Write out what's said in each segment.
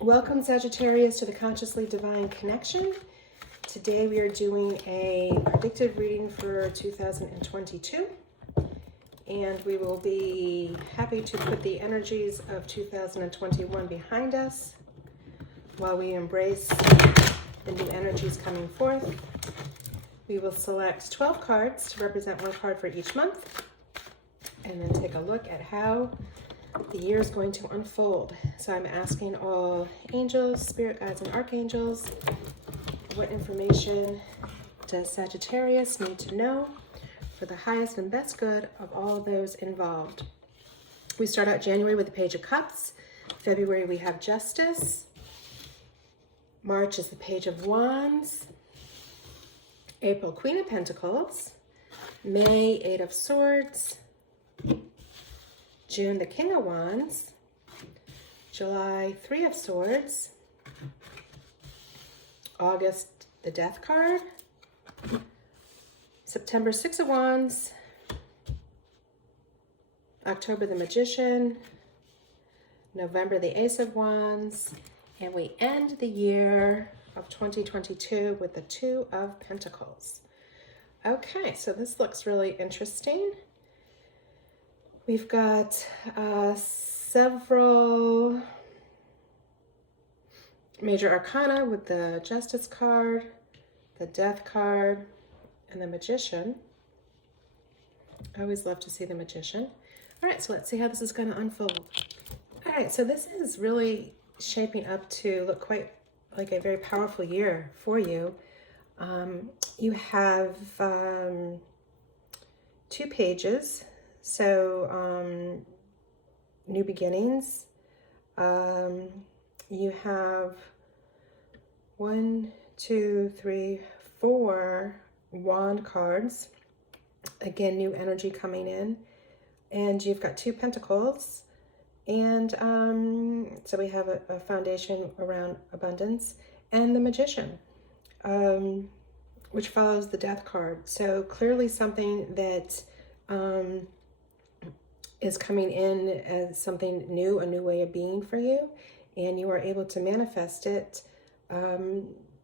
Welcome, Sagittarius, to the Consciously Divine Connection. Today we are doing a predictive reading for 2022, and we will be happy to put the energies of 2021 behind us while we embrace the new energies coming forth. We will select 12 cards to represent one card for each month, and then take a look at how the year is going to unfold. So I'm asking all angels, spirit guides, and archangels, what information does Sagittarius need to know for the highest and best good of all those involved? We start out January with the Page of Cups. February we have Justice. March is the Page of Wands. April, Queen of Pentacles. May, Eight of Swords. June, the King of Wands. July, Three of Swords. August, the Death card. September, Six of Wands. October, the Magician. November, the Ace of Wands. And we end the year of 2022 with the Two of Pentacles. Okay, so this looks really interesting. We've got several major arcana with the Justice card, the Death card, and the Magician. I always love to see the Magician. All right, so let's see how this is going to unfold. All right, so this is really shaping up to look quite like a very powerful year for you. You have 2 pages. So, new beginnings. You have 1, 2, 3, 4 wand cards. Again, new energy coming in. And you've got 2 pentacles. And so we have a foundation around abundance. And the Magician, which follows the Death card. So clearly something that is coming in as something new, a new way of being for you, and you are able to manifest it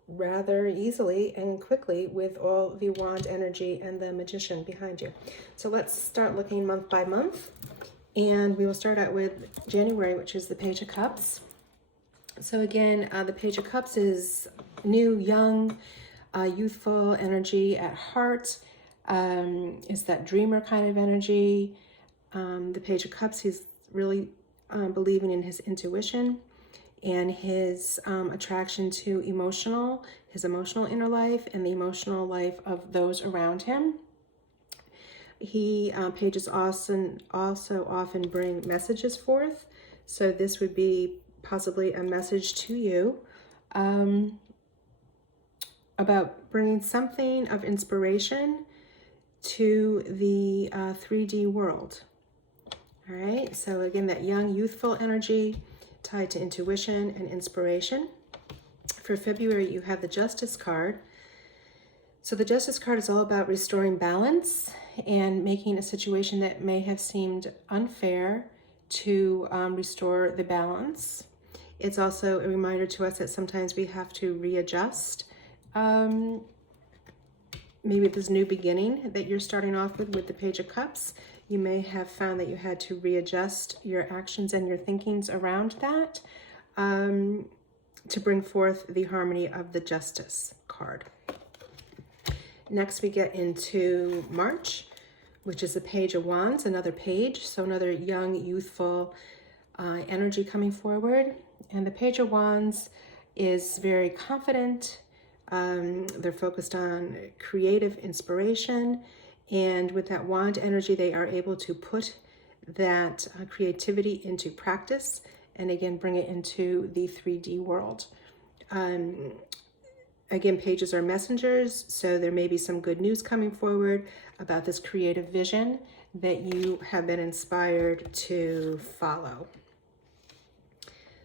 rather easily and quickly with all the wand energy and the Magician behind you. So let's start looking month by month, and we will start out with January, which is the Page of Cups. So again, the Page of Cups is new, young, youthful energy at heart. Is that dreamer kind of energy. The Page of Cups, he's really believing in his intuition and his attraction to his emotional inner life and the emotional life of those around him. Pages also often bring messages forth. So this would be possibly a message to you about bringing something of inspiration to the 3D world. All right, so again, that young, youthful energy tied to intuition and inspiration. For February, you have the Justice card. So the Justice card is all about restoring balance and making a situation that may have seemed unfair to restore the balance. It's also a reminder to us that sometimes we have to readjust. Maybe this new beginning that you're starting off with the Page of Cups, you may have found that you had to readjust your actions and your thinkings around that to bring forth the harmony of the Justice card. Next, we get into March, which is the Page of Wands, another page, so another young, youthful energy coming forward. And the Page of Wands is very confident. They're focused on creative inspiration, and with that wand energy, they are able to put that creativity into practice and again bring it into the 3D world. Again, pages are messengers, so there may be some good news coming forward about this creative vision that you have been inspired to follow.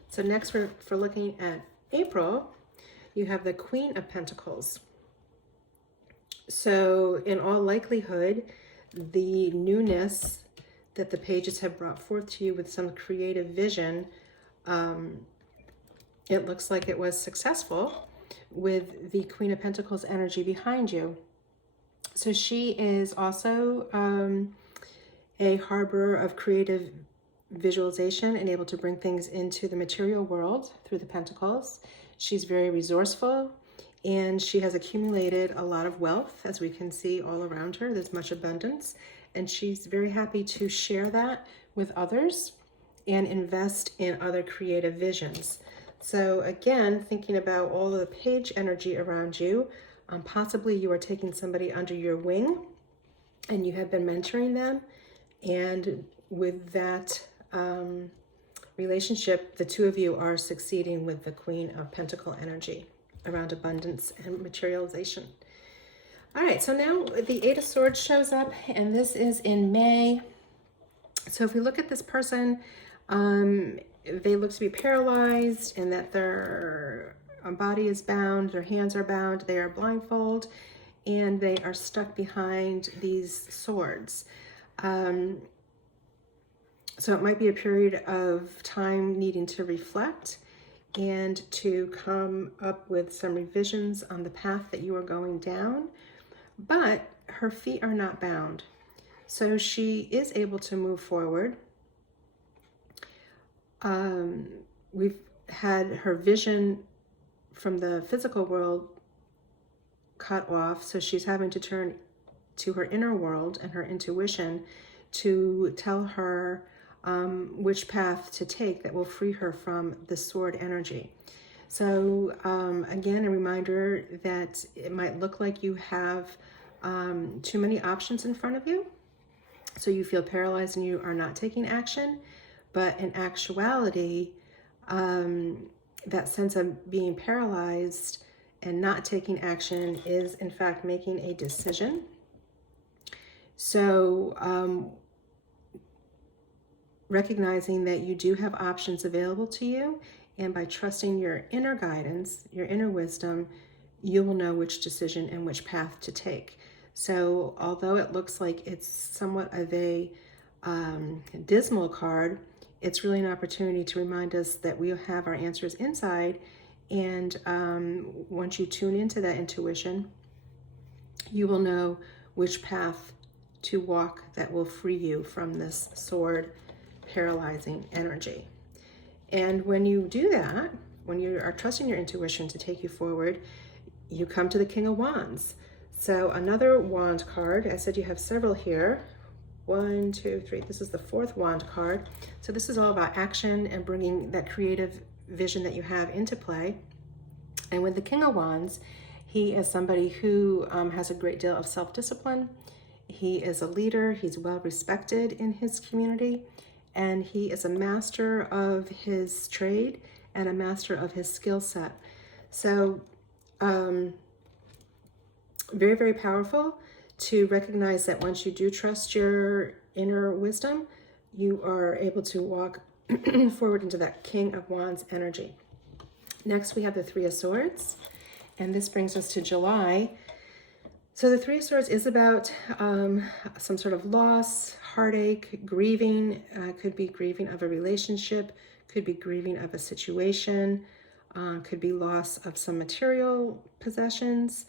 So next, for looking at April, you have the Queen of Pentacles. So in all likelihood, the newness that the pages have brought forth to you with some creative vision it looks like it was successful with the Queen of Pentacles energy behind you. So she is also a harborer of creative visualization and able to bring things into the material world through the Pentacles. She's very resourceful, and she has accumulated a lot of wealth, as we can see all around her. There's much abundance, and she's very happy to share that with others and invest in other creative visions. So again, thinking about all of the page energy around you, possibly you are taking somebody under your wing and you have been mentoring them, and with that relationship, the two of you are succeeding with the Queen of Pentacle energy around abundance and materialization. All right, so now the Eight of Swords shows up, and this is in May. So if we look at this person, they look to be paralyzed, and that their body is bound, their hands are bound, they are blindfolded, and they are stuck behind these swords. So it might be a period of time needing to reflect and to come up with some revisions on the path that you are going down. But her feet are not bound, so she is able to move forward. We've had her vision from the physical world cut off, so she's having to turn to her inner world and her intuition to tell her which path to take that will free her from the sword energy. So again, a reminder that it might look like you have too many options in front of you, so you feel paralyzed and you are not taking action. But in actuality, that sense of being paralyzed and not taking action is in fact making a decision. So recognizing that you do have options available to you, and by trusting your inner guidance, your inner wisdom, you will know which decision and which path to take. So although it looks like it's somewhat of a dismal card, it's really an opportunity to remind us that we have our answers inside. And once you tune into that intuition, you will know which path to walk that will free you from this sword paralyzing energy. And when you do that, when you are trusting your intuition to take you forward, you come to the King of Wands. So another wand card. I said you have several here. 1, 2, 3. This is the fourth wand card. So this is all about action and bringing that creative vision that you have into play. And with the King of Wands, he is somebody who has a great deal of self-discipline. He is a leader. He's well respected in his community, and he is a master of his trade and a master of his skill set. So very, very powerful to recognize that once you do trust your inner wisdom, you are able to walk forward into that King of Wands energy. Next, we have the Three of Swords, and this brings us to July. So the Three of Swords is about some sort of loss, heartache, grieving. Could be grieving of a relationship, could be grieving of a situation, could be loss of some material possessions.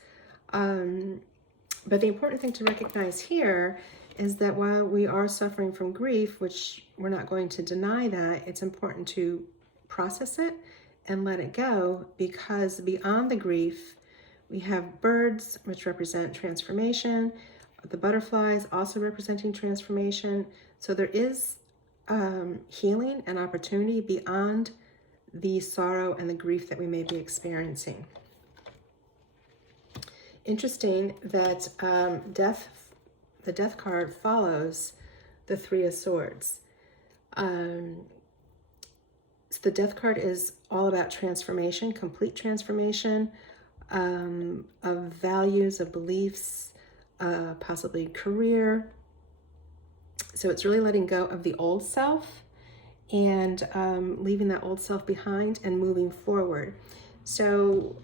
But the important thing to recognize here is that while we are suffering from grief, which we're not going to deny that, it's important to process it and let it go, because beyond the grief, we have birds, which represent transformation, the butterflies also representing transformation. So there is healing and opportunity beyond the sorrow and the grief that we may be experiencing. Interesting that the Death card follows the Three of Swords. So the Death card is all about transformation, complete transformation of values, of beliefs, possibly career. So it's really letting go of the old self and leaving that old self behind and moving forward. So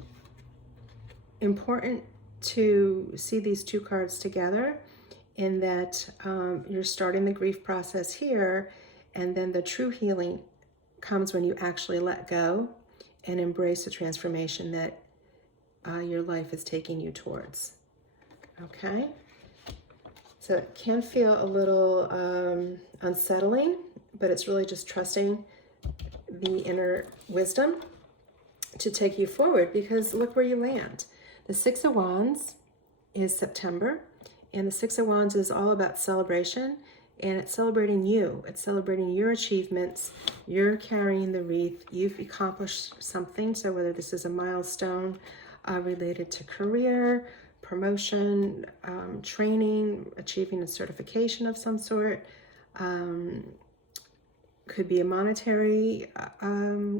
important to see these two cards together, in that you're starting the grief process here, and then the true healing comes when you actually let go and embrace the transformation that your life is taking you towards. Okay? So it can feel a little unsettling, but it's really just trusting the inner wisdom to take you forward, because look where you land. The Six of Wands is September, and the Six of Wands is all about celebration, and it's celebrating you. It's celebrating your achievements. You're carrying the wreath. You've accomplished something. So whether this is a milestone related to career, promotion, training, achieving a certification of some sort, could be a monetary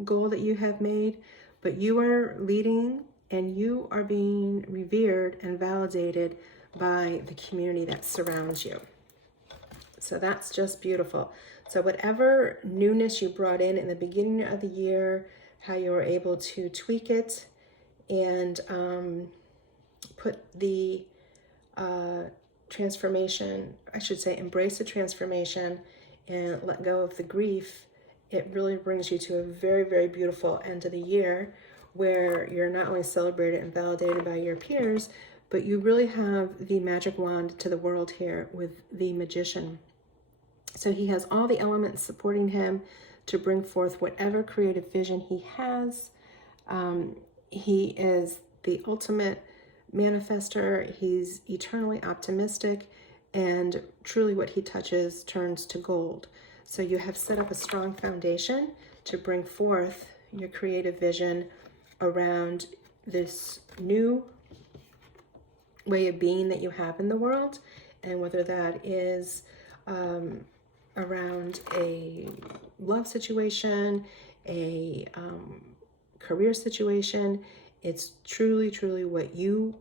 goal that you have made, but you are leading and you are being revered and validated by the community that surrounds you. So that's just beautiful. So whatever newness you brought in the beginning of the year, how you were able to tweak it and put the transformation, I should say, embrace the transformation and let go of the grief, it really brings you to a very, very beautiful end of the year where you're not only celebrated and validated by your peers, but you really have the magic wand to the world here with the Magician. So he has all the elements supporting him to bring forth whatever creative vision he has. He is the ultimate manifester. He's eternally optimistic, and truly what he touches turns to gold. So you have set up a strong foundation to bring forth your creative vision around this new way of being that you have in the world, and whether that is around a love situation, a career situation, it's truly, truly what you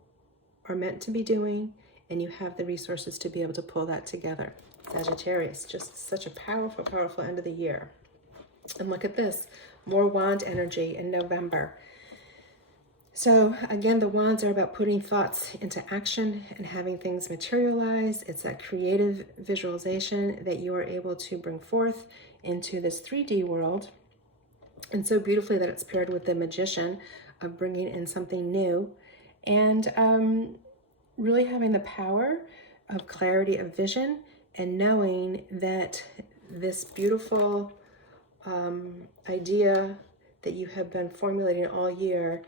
are meant to be doing, and you have the resources to be able to pull that together. Sagittarius, just such a powerful, powerful end of the year. And look at this, more wand energy in November. So again, the wands are about putting thoughts into action and having things materialize. It's that creative visualization that you are able to bring forth into this 3D world. And so beautifully that it's paired with the Magician of bringing in something new and really having the power of clarity of vision and knowing that this beautiful idea that you have been formulating all year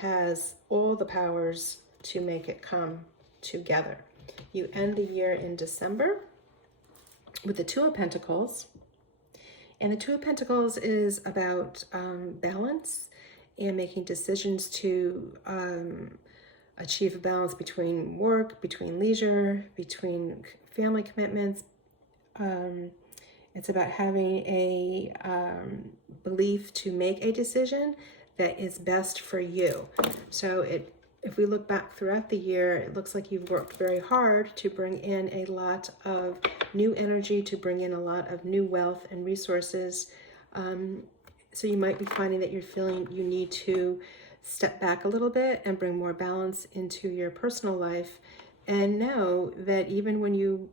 has all the powers to make it come together. You end the year in December with the Two of Pentacles. And the Two of Pentacles is about balance and making decisions to achieve a balance between work, between leisure, between family commitments. It's about having a belief to make a decision that is best for you. So if we look back throughout the year, it looks like you've worked very hard to bring in a lot of new energy, to bring in a lot of new wealth and resources. So you might be finding that you're feeling you need to step back a little bit and bring more balance into your personal life, and know that even when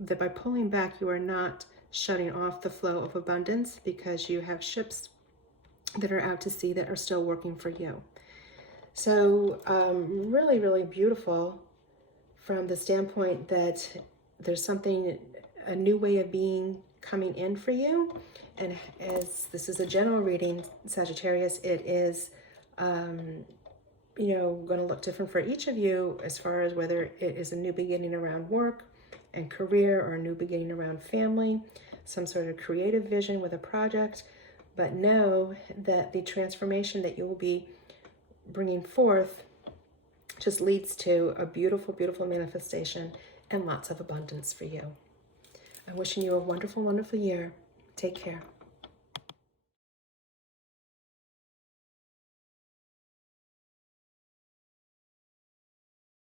that by pulling back, you are not shutting off the flow of abundance, because you have ships that are out to sea that are still working for you. So really, really beautiful from the standpoint that there's something, a new way of being coming in for you. And as this is a general reading, Sagittarius, it is, going to look different for each of you as far as whether it is a new beginning around work and career, or a new beginning around family, some sort of creative vision with a project. But know that the transformation that you will be bringing forth just leads to a beautiful, beautiful manifestation and lots of abundance for you. I'm wishing you a wonderful, wonderful year. Take care.